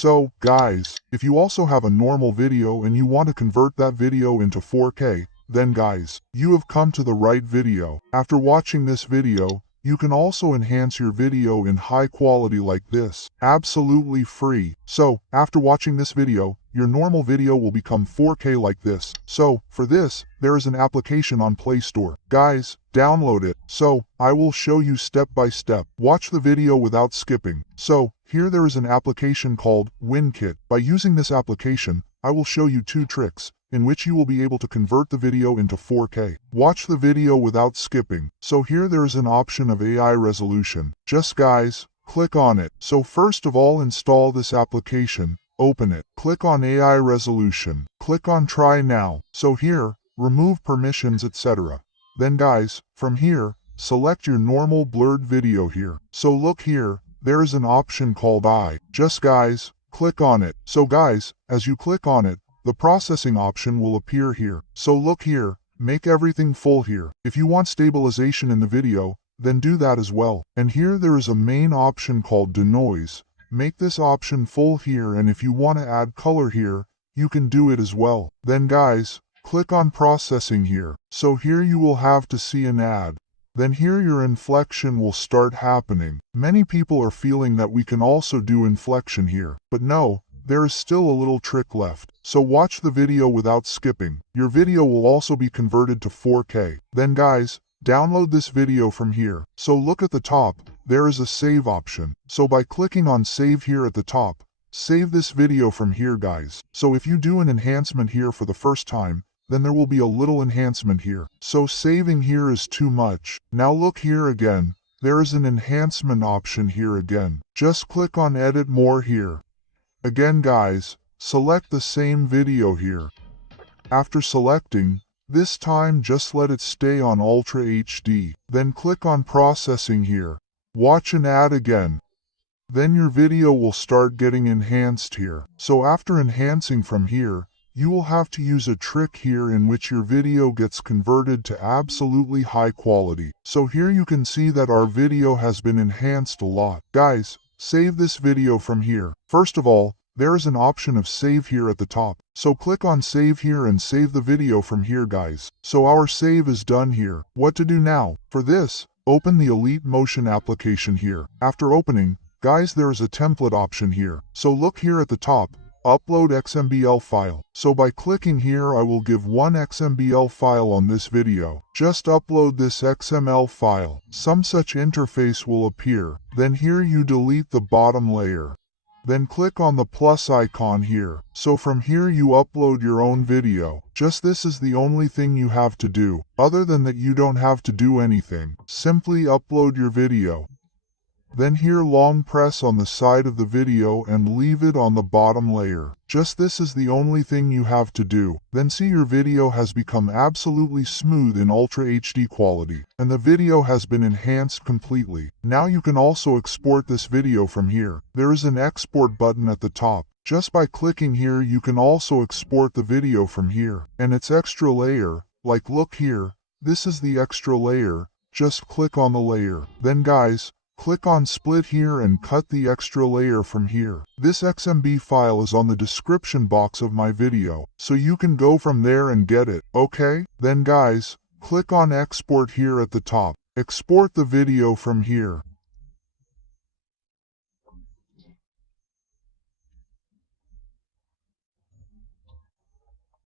So, guys, if you also have a normal video and you want to convert that video into 4K, then guys, you have come to the right video. After watching this video, you can also enhance your video in high quality like this, absolutely free. So, after watching this video, your normal video will become 4K like this. So, for this, there is an application on Play Store. Guys, download it. So, I will show you step by step. Watch the video without skipping. So, here there is an application called WinKit. By using this application, I will show you 2 tricks in which you will be able to convert the video into 4K. Watch the video without skipping. So here there is an option of AI resolution. Just guys, click on it. So first of all, install this application, open it. Click on AI resolution. Click on try now. So here, remove permissions, etc. Then guys, from here, select your normal blurred video here. So look here, there is an option called I. Just guys, click on it. So guys, as you click on it, the processing option will appear here. So look here, make everything full here. If you want stabilization in the video, then do that as well. And here there is a main option called denoise. Make this option full here, and if you want to add color here, you can do it as well. Then guys, click on processing here. So here you will have to see an ad. Then here your inflection will start happening. Many people are feeling that we can also do inflection here, but no, there is still a little trick left. So watch the video without skipping. Your video will also be converted to 4K. Then guys, download this video from here. So look at the top, there is a save option. So by clicking on save here at the top, save this video from here guys. So if you do an enhancement here for the first time, then there will be a little enhancement here. So saving here is too much. Now look here again, there is an enhancement option here again. Just click on edit more here. Again guys, select the same video here. After selecting, this time just let it stay on Ultra HD. Then click on processing here. Watch an ad again. Then your video will start getting enhanced here. So after enhancing from here, you will have to use a trick here in which your video gets converted to absolutely high quality. So here you can see that our video has been enhanced a lot. Guys, save this video from here. First of all, there is an option of save here at the top. So click on save here and save the video from here guys. So our save is done here. What to do now? For this, open the Elite Motion application here. After opening, guys, there is a template option here. So look here at the top, upload XMBL file. So by clicking here, I will give one XMBL file on this video. Just upload this XML file. Some such interface will appear. Then here you delete the bottom layer. Then click on the plus icon here. So from here you upload your own video. Just this is the only thing you have to do. Other than that you don't have to do anything. Simply upload your video. Then here long press on the side of the video and leave it on the bottom layer. Just this is the only thing you have to do. Then see your video has become absolutely smooth in Ultra HD quality. And the video has been enhanced completely. Now you can also export this video from here. There is an export button at the top. Just by clicking here you can also export the video from here. And its extra layer, like look here, this is the extra layer. Just click on the layer. Then guys, click on split here and cut the extra layer from here. This XMB file is on the description box of my video, so you can go from there and get it, okay? Then guys, click on export here at the top. Export the video from here.